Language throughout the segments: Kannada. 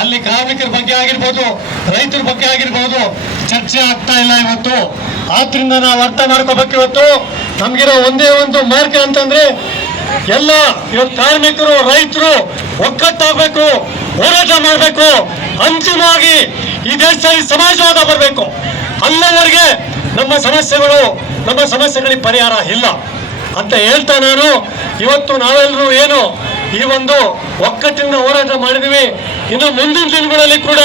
ಅಲ್ಲಿ ಕಾರ್ಮಿಕರ ಬಗ್ಗೆ ಆಗಿರ್ಬೋದು, ರೈತರ ಬಗ್ಗೆ ಆಗಿರ್ಬೋದು ಚರ್ಚೆ ಆಗ್ತಾ ಇಲ್ಲ ಇವತ್ತು. ಆದ್ರಿಂದ ನಾವು ಅರ್ಥ ಮಾಡ್ಕೋಬೇಕು, ಇವತ್ತು ನಮ್ಗಿರೋ ಒಂದೇ ಒಂದು ಮಾರ್ಗ ಅಂತಂದ್ರೆ ಎಲ್ಲ ಇವತ್ತು ಕಾರ್ಮಿಕರು ರೈತರು ಒಕ್ಕಟ್ಟಾಗಬೇಕು, ಹೋರಾಟ ಮಾಡಬೇಕು. ಅಂತಿಮವಾಗಿ ಈ ದೇಶದಲ್ಲಿ ಸಮಾಜವಾದ ಬರಬೇಕು. ಅಲ್ಲವರೆಗೆ ನಮ್ಮ ಸಮಸ್ಯೆಗಳಿಗೆ ಪರಿಹಾರ ಇಲ್ಲ ಅಂತ ಹೇಳ್ತಾ ನಾನು ಇವತ್ತು ನಾವೆಲ್ಲರೂ ಏನು ಈ ಒಂದು ಒಕ್ಕಟ್ಟಿನ ಹೋರಾಟ ಮಾಡಿದೀವಿ. ಇನ್ನು ಮುಂದಿನ ದಿನಗಳಲ್ಲಿ ಕೂಡ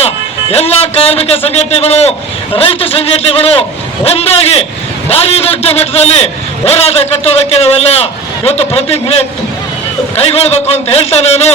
ಎಲ್ಲ ಕಾರ್ಮಿಕ ಸಂಘಟನೆಗಳು, ರೈತ ಸಂಘಟನೆಗಳು ಒಂದಾಗಿ ಭಾರಿ ದೊಡ್ಡ ಮಟ್ಟದಲ್ಲಿ ಹೋರಾಟ ಕಟ್ಟೋದಕ್ಕೆ ನಾವೆಲ್ಲ ಇವತ್ತು ಪ್ರತಿಜ್ಞೆ ಕೈಗೊಳ್ಳಬೇಕು ಅಂತ ಹೇಳ್ತಾ ನಾನು